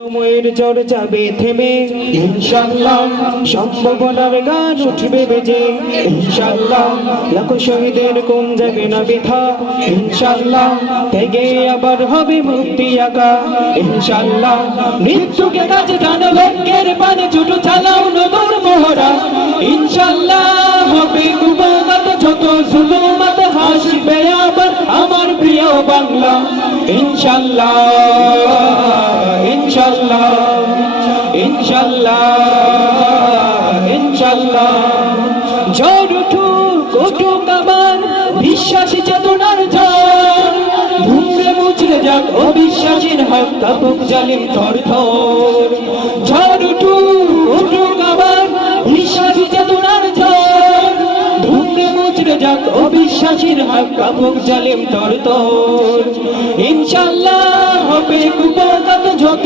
সময়ের যাবে থেমে। ইনশাল্লাহ সম্ভাবনার গান উঠবে বেজে। ইনশাল্লাহ লাখো শহীদের কম যাবে না বৃথা। ইনশাল্লাহ থেকে আবার হবে মুক্তি আঁকা। ইনশাল্লাহ মৃত্যুকে কাজে টানো লক্ষ্যের পানে। ছোট চালাও নগর মহড়া ইনশাল্লাহ হবে কুবাগত যত জুলুমাত হাসবে আবার আমার প্রিয় বাংলা। ইনশাল্লাহ ইনশাল্লাহ ইনশাল্লাহ। ঝড় উঠুক উঠুক আবার বিশ্বাসী চেতনার ঝড়। ঘুমরে মুছড়ে যাক অবিশ্বাসীর হাত কাপুক জালিম থর থর ঝড় উঠুক উঠুক আবার বিশ্বাসী চেতনার ঝড়। ঘুমরে মুছড়ে যাক অবিশ্বাসীর হাত কাপুক জালিম থর থর ইনশাল্লাহ হবে কুপকাত যত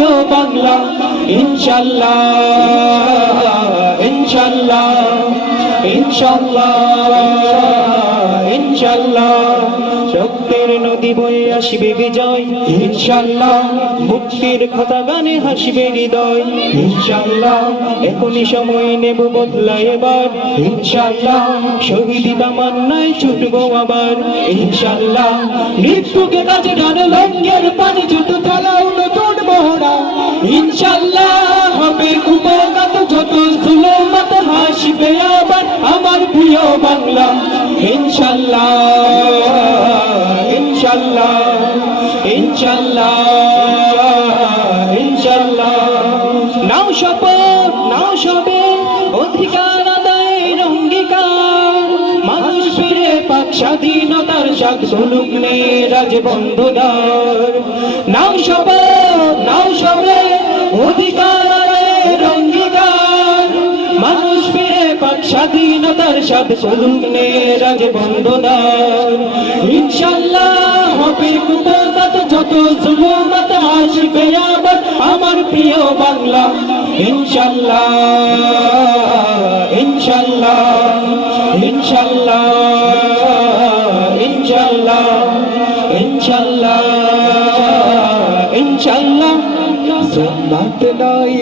প্রিয় বাংলা, ইনশাল্লাহ ইনশাল্লাহ ইনশাল্লাহ ইনশাল্লাহ। রক্তের নদী বয়ে আসবে বিজয়, ইনশাল্লাহ। মুক্তির কথা গানে হাসবে হৃদয়, ইনশাল্লাহ। এখনই সময় নেব বদলাই এবার, ইনশাল্লাহ। শহীদি তামান্নায় ছুটবো আবার, ইনশাল্লাহ। মৃত্যুকে কাছে ডানো লঙ্গের পানি ছুটু চালাও ইনশাল্লাহ হবে কুপকাত যত সুলমত হাসবে আবার আমার প্রিয় বাংলা। ইনশাল্লাহ ইনশাল্লাহ ইনশাল্লাহ ইনশাল্লাহ নাও শপথ, নাও সবে, অধিকার আদায়ের অঙ্গীকার। মানুষ ফিরে পাক স্বাধীনতার স্বাদ তুলুক নে রাজ নাও শপথ স্বাধীনতার স্বাদ তুলুক নে রাজ বন্ধুদার ইনশাল্লাহ হবে কুপকাত যত জুলুমাত আসবে আবার আমার প্রিয় বাংলা। ইনশাল্লাহ ইনশাল্লাহ ইনশাল্লাহ ইনশাল্লাহ ইনশাল্লাহ ইনশাল্লাহ সুন্নাত নাই